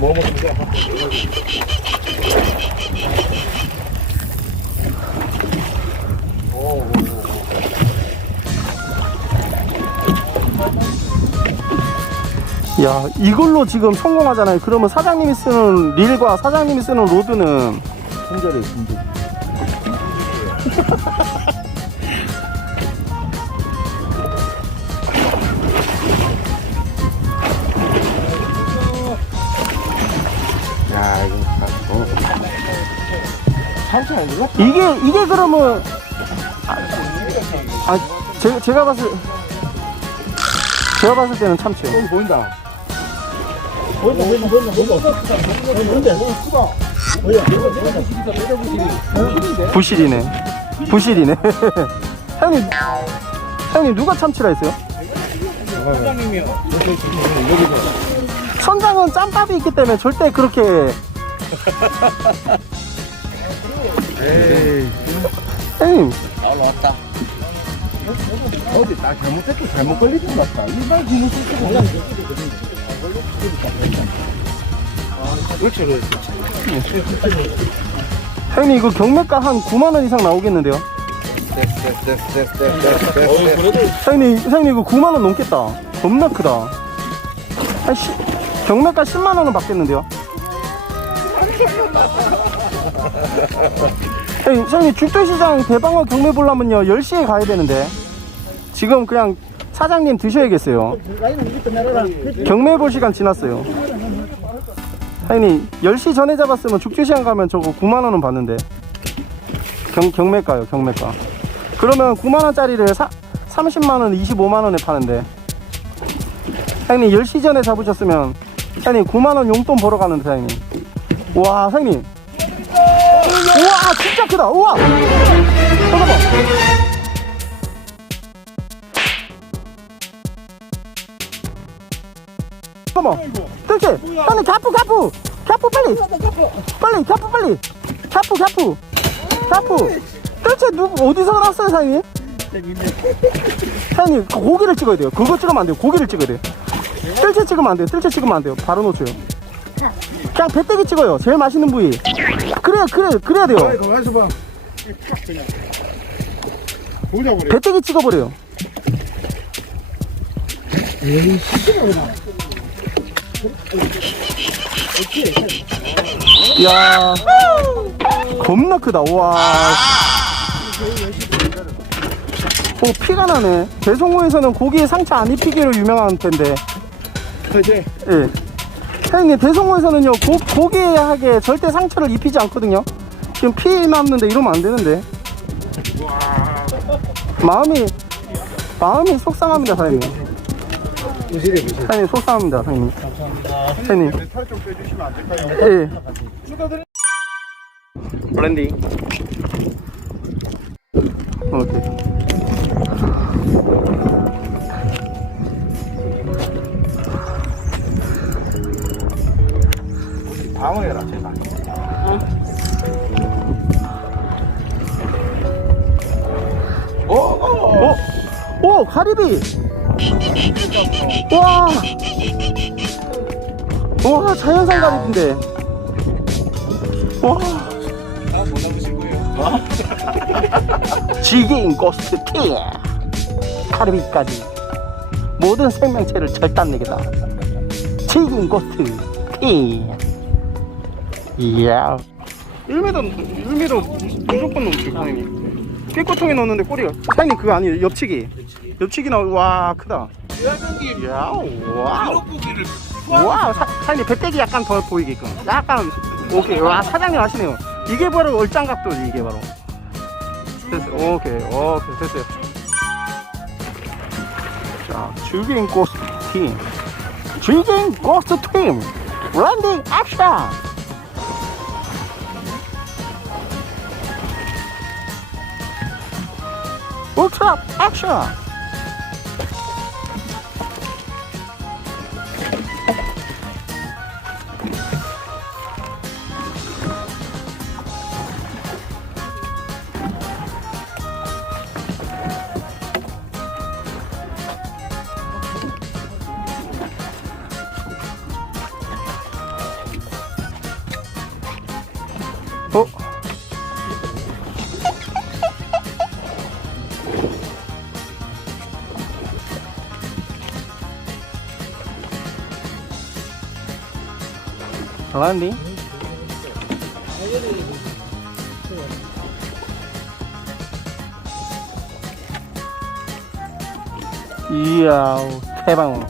먹어보자. 오. 야 이걸로 지금 성공하잖아요 그러면 사장님이 쓰는 릴과 사장님이 쓰는 로드는 품절이 품절. 야 이거 너무 참치 아니야? 이게 이게 그러면 아, 아 제가 제가 봤을 제가 봤을 때는 참치요 여기 보인다. 보인다 보인다 보인다 보인다. 보인다 보인다 수가. 뭐야? 부실이네 부실이네 형님 형님 누가 참치라 했어요? 선장은 짬밥이 있기 때문에 절대 그렇게 형님 어디 나 잘못했고 잘못 걸리는 것 같다. 이말 구멍 쓰고 그냥 그렇지 그렇지. 형님 이거 경매가 한 9만 원 이상 나오겠는데요? 형님 형님 이거 9만 원 넘겠다 겁나 크다 한 시, 경매가 10만 원은 받겠는데요? 형님, 형님 죽도시장 대방어 경매 보려면요 10시에 가야 되는데 지금 그냥 사장님 드셔야겠어요. 경매 볼 시간 지났어요. 형님 10시 전에 잡았으면 죽도시장 가면 저거 9만 원은 받는데. 경, 경매가요 경매가. 그러면 9만 원짜리를 사, 30만 원 25만 원에 파는데. 형님 10시 전에 잡으셨으면 형님 9만 원 용돈 벌어 가는데 형님 와 형님 우와 진짜 크다. 우와! 잠깐만 잠깐만 뜰게 형님 갸프 갸프. 갸프 빨리. 빨리 갸프 빨리. 갸프 갸프. 갸프. 뜰채 누구 어디서 나왔어요 사장님? 사장님 그 고기를 찍어야 돼요. 그거 찍으면 안 돼요. 고기를 찍어야 돼요. 뜰채 찍으면 안 돼요. 뜰채 찍으면 안 돼요. 바로 놓쳐요. 그냥 배때기 찍어요. 제일 맛있는 부위. 그래야 그래 그래야 돼요. 이거 해서 봐. 보자 그래. 배때기 찍어버려요 야 겁나 크다 와 오, 피가 나네. 대성호에서는 고기에 상처 안 입히기로 유명한 텐데. 이제 예. 사장님, 대성호에서는요, 고, 고기하게 절대 상처를 입히지 않거든요. 지금 피 남는데 이러면 안 되는데. 마음이, 마음이 속상합니다, 사장님. 무실해 무실. 사장님, 속상합니다, 사장님. 사장님. 탈좀 빼주시면 안 될까요? 예. 블렌딩. 오케이. 방어해라 제발. 어? 어? 어? 오, 가리비! 와! 와, 자연산 가리비인데. 와. 지게인 고스트 티 가리비까지. 모든 생명체를 절단내겠다. 지게인 고스트 티 이야 1m 1m 무조건 넘죠 사장님 삐꼬통에 넣었는데 꼬리가 사장님 그거 아니에요? 옆치기. 옆치기. 나오 와 크다. 이야 와우. 와 사, 사장님 배때기 약간 더 보이게끔. 약간 오케이. 와 사장님 하시네요. 이게 바로 얼짱각도지 이게 바로. 됐어요. 오케이 오케이. 됐어요. 자 죽인 고스트 팀. 죽인 고스트 팀. 랜딩 액션 Ultra Action! 잘하는데? 이야, 대방어.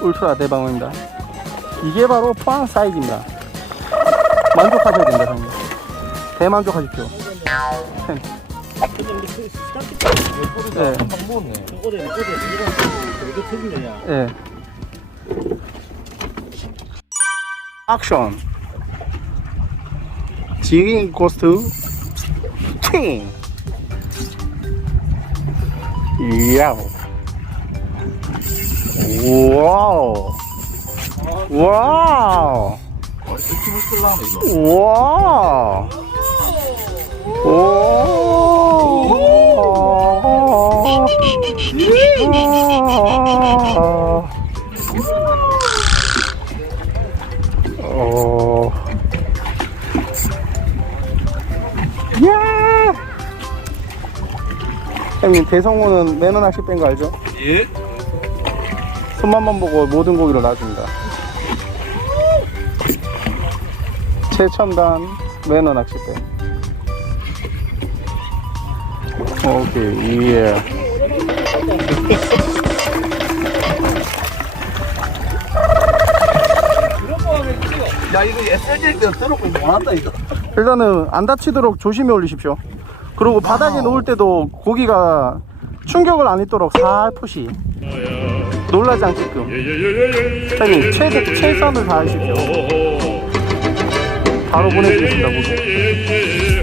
울트라 대방어입니다. 이게 바로 포항 사이즈입니다. 만족하셔야 됩니다, 형님. 대만족하십시오. 네, 먹었네. 어제 어제 이거 이거 틀 형님 대성호는 매너 낚시 뺀거 알죠? 예? 손맛만 보고 모든 고기를 놔줍니다. 최첨단 매너 낚싯대. 오케이, 예. 야 이거 SLG 때 들어보면 못한다 이거. 일단은 안 다치도록 조심히 올리십시오. 그리고 바닥에 놓을 때도 고기가 충격을 안 입도록 살포시 놀라지 않게끔 형님 최대 최선을 다하십시오. 바로 보내드리겠습니다. 고기.